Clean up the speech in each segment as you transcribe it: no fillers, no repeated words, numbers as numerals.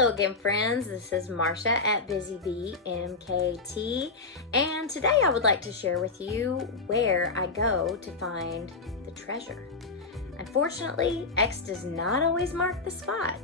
Hello again, friends. This is Marsha at BusyBee MKT, and today I would like to share with you where I go to find the treasure. Unfortunately, X does not always mark the spot,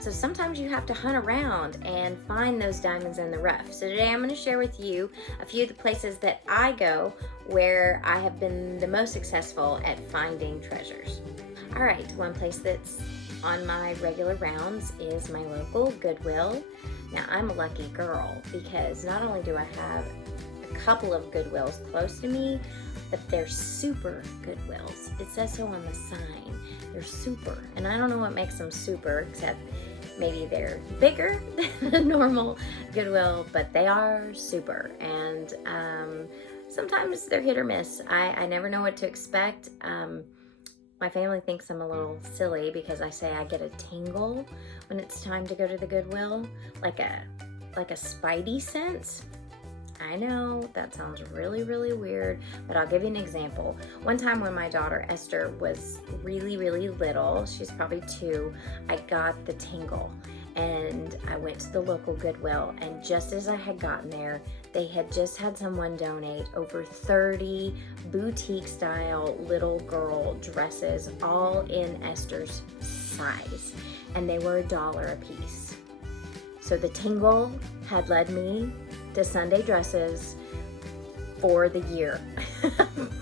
so sometimes you have to hunt around and find those diamonds in the rough. So today I'm going to share with you a few of the places that I go where I have been the most successful at finding treasures. All right, one place that's on my regular rounds is my local Goodwill. Now, I'm a lucky girl because not only do I have a couple of Goodwills close to me, but they're super Goodwills. It says so on the sign. They're super, and I don't know what makes them super, except maybe they're bigger than a normal Goodwill, but they are super, and sometimes they're hit or miss. I never know what to expect. My family thinks I'm a little silly because I say I get a tingle when it's time to go to the Goodwill, like a spidey sense. I know that sounds really, really weird, but I'll give you an example. One time when my daughter Esther was really, really little, she's probably 2, I got the tingle. And I went to the local Goodwill, and just as I had gotten there, they had just had someone donate over 30 boutique style little girl dresses, all in Esther's size, and they were $1 a piece. So the tingle had led me to Sunday dresses for the year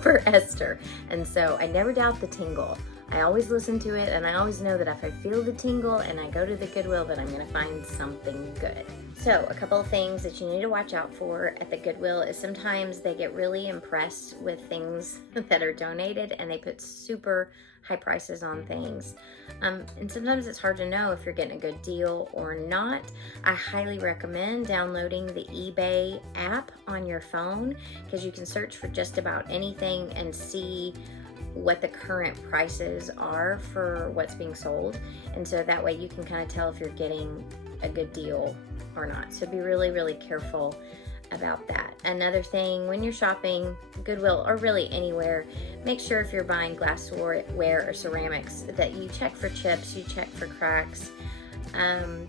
for Esther, and so I never doubt the tingle. I always listen to it, and I always know that if I feel the tingle and I go to the Goodwill, that I'm going to find something good. So a couple of things that you need to watch out for at the Goodwill is sometimes they get really impressed with things that are donated, and they put super high prices on things. And sometimes it's hard to know if you're getting a good deal or not. I highly recommend downloading the eBay app on your phone, because you can search for just about anything and see what the current prices are for what's being sold, and so that way you can kind of tell if you're getting a good deal or not. So be really, really careful about that. Another thing, when you're shopping Goodwill or really anywhere, make sure if you're buying glassware or ceramics that you check for chips, you check for cracks.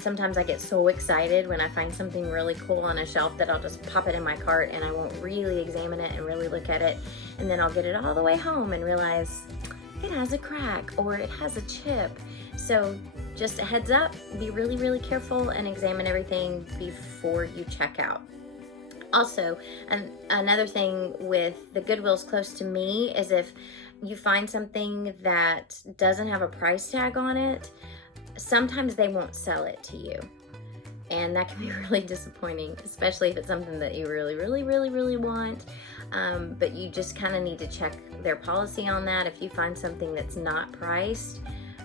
Sometimes I get so excited when I find something really cool on a shelf that I'll just pop it in my cart and I won't really examine it and really look at it, and then I'll get it all the way home and realize it has a crack or it has a chip. So just a heads up, be really, really careful and examine everything before you check out. Also, another thing with the Goodwills close to me is if you find something that doesn't have a price tag on it, sometimes they won't sell it to you, and that can be really disappointing, especially if it's something that you really, really, really, really want. But you just kind of need to check their policy on that. If you find something that's not priced,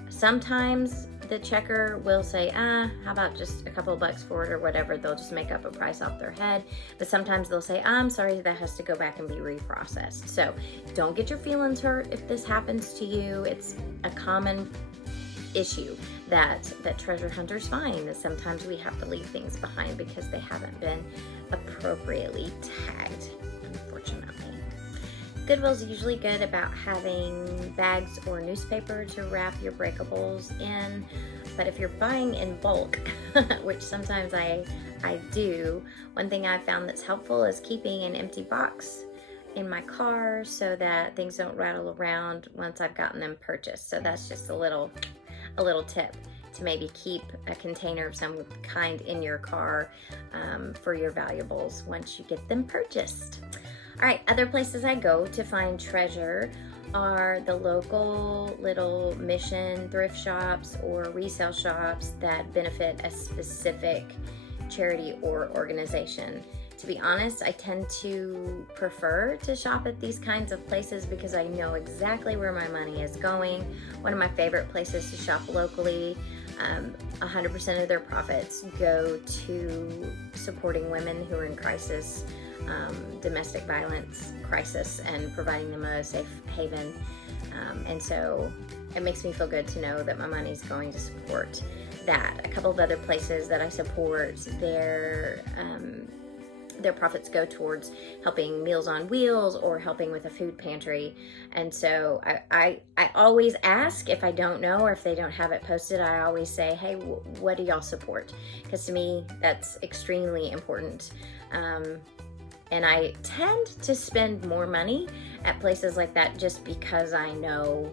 sometimes the checker will say, how about just a couple of bucks for it or whatever. They'll just make up a price off their head. But sometimes they'll say, I'm sorry, that has to go back and be reprocessed. So don't get your feelings hurt if this happens to you. It's a common issue that treasure hunters find, that sometimes we have to leave things behind because they haven't been appropriately tagged, unfortunately. Goodwill's usually good about having bags or newspaper to wrap your breakables in, but if you're buying in bulk, which sometimes I do, one thing I've found that's helpful is keeping an empty box in my car so that things don't rattle around once I've gotten them purchased. So that's just a little tip to maybe keep a container of some kind in your car for your valuables once you get them purchased. All right, other places I go to find treasure are the local little mission thrift shops or resale shops that benefit a specific charity or organization. To be honest, I tend to prefer to shop at these kinds of places because I know exactly where my money is going. One of my favorite places to shop locally, 100% of their profits go to supporting women who are in crisis, domestic violence crisis, and providing them a safe haven. And so it makes me feel good to know that my money's going to support that. A couple of other places that I support, they're their profits go towards helping Meals on Wheels or helping with a food pantry. And so I always ask if I don't know or if they don't have it posted. I always say, hey, what do y'all support? Because to me, that's extremely important. And I tend to spend more money at places like that just because I know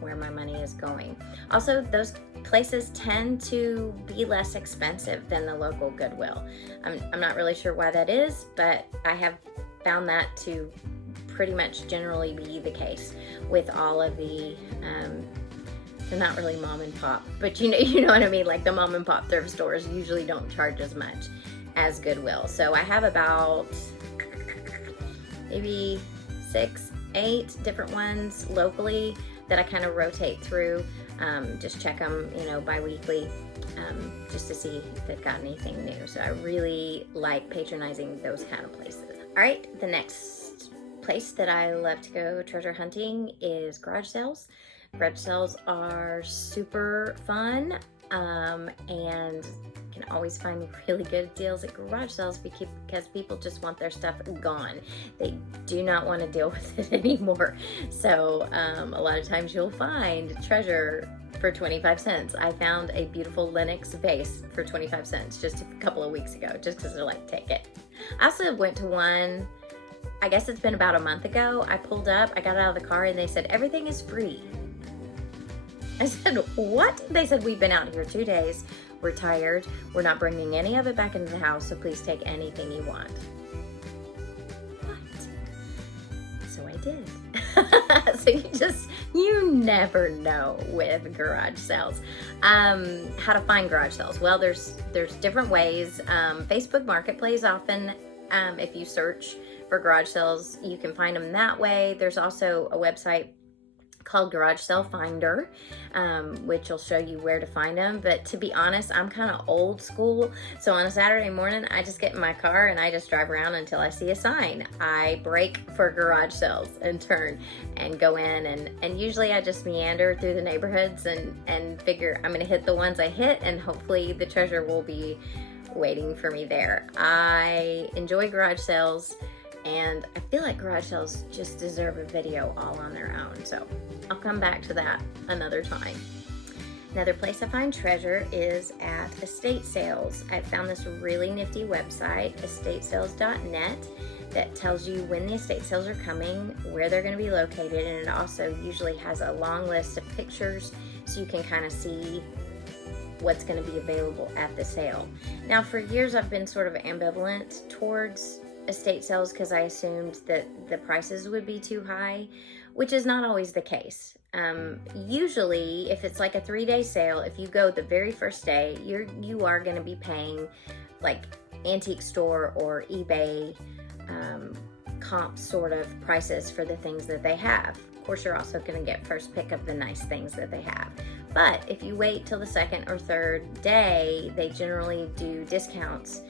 where my money is going. Also, those places tend to be less expensive than the local Goodwill. I'm not really sure why that is, but I have found that to pretty much generally be the case with all of the, they're not really mom and pop, but you know what I mean? Like the mom and pop thrift stores usually don't charge as much as Goodwill. So I have about maybe 6, 8 different ones locally that I kind of rotate through. Just check them, bi-weekly, just to see if they've got anything new. So I really like patronizing those kind of places. All right, the next place that I love to go treasure hunting is garage sales. Garage sales are super fun, and can always find really good deals at garage sales because people just want their stuff gone. They do not want to deal with it anymore. So a lot of times you'll find treasure for 25 cents. I found a beautiful Linux vase for 25 cents just a couple of weeks ago, just because they're like, take it. I also went to one, I guess it's been about a month ago. I pulled up, I got out of the car, and they said, everything is free. I said, what? They said, we've been out here 2 days. We're tired. We're not bringing any of it back into the house, so please take anything you want. What? So I did. So you never know with garage sales. How to find garage sales? Well, there's different ways. Facebook Marketplace often, if you search for garage sales, you can find them that way. There's also a website called Garage Sale Finder, which will show you where to find them. But to be honest, I'm kind of old school. So on a Saturday morning, I just get in my car and I just drive around until I see a sign. I brake for garage sales and turn and go in, and usually I just meander through the neighborhoods and figure I'm gonna hit the ones I hit, and hopefully the treasure will be waiting for me there. I enjoy garage sales, and I feel like garage sales just deserve a video all on their own. So I'll come back to that another time. Another place I find treasure is at estate sales. I found this really nifty website, estatesales.net, that tells you when the estate sales are coming, where they're going to be located, and it also usually has a long list of pictures so you can kind of see what's going to be available at the sale. Now, for years I've been sort of ambivalent towards estate sales because I assumed that the prices would be too high, which is not always the case. Usually, if it's like a 3-day sale, if you go the very first day, you are going to be paying like antique store or eBay comp sort of prices for the things that they have. Of course, you're also going to get first pick of the nice things that they have. But if you wait till the second or third day, they generally do discounts.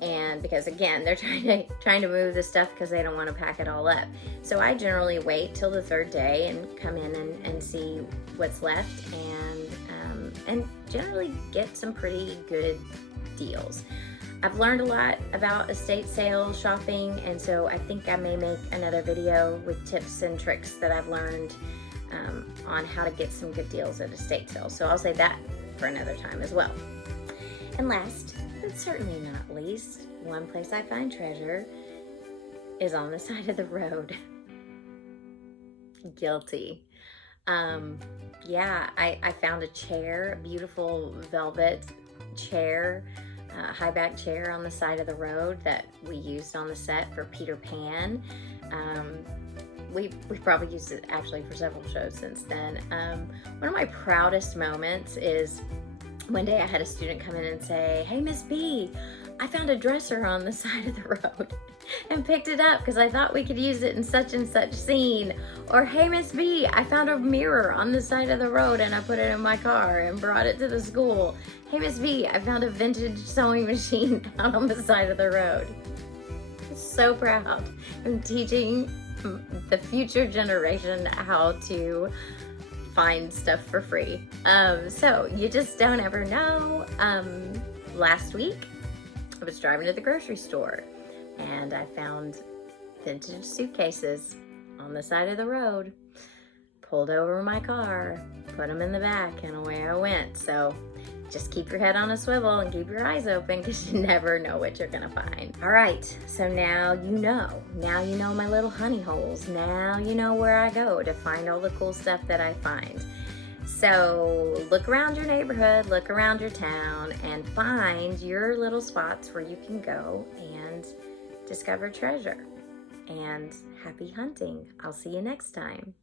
And because again, they're trying to move the stuff because they don't want to pack it all up. So I generally wait till the third day and come in and see what's left, and generally get some pretty good deals. I've learned a lot about estate sales shopping, and so I think I may make another video with tips and tricks that I've learned on how to get some good deals at estate sales. So I'll say that for another time as well. And last, but certainly not least, one place I find treasure is on the side of the road. Guilty. Yeah, I found a chair, a beautiful velvet chair, high back chair on the side of the road that we used on the set for Peter Pan. We've probably used it actually for several shows since then. One of my proudest moments is one day I had a student come in and say, "Hey, Miss B, I found a dresser on the side of the road," and picked it up because I thought we could use it in such and such scene. Or, "Hey, Miss B, I found a mirror on the side of the road and I put it in my car and brought it to the school. Hey, Miss B, I found a vintage sewing machine out on the side of the road." I'm so proud. I'm teaching the future generation how to find stuff for free. So you just don't ever know. Last week, I was driving to the grocery store. and I found vintage suitcases on the side of the road. Pulled over my car, put them in the back, and away I went. So just keep your head on a swivel and keep your eyes open, because you never know what you're gonna find. All right, so now you know. Now you know my little honey holes. Now you know where I go to find all the cool stuff that I find. So look around your neighborhood, look around your town, and find your little spots where you can go and discover treasure. And happy hunting. I'll see you next time.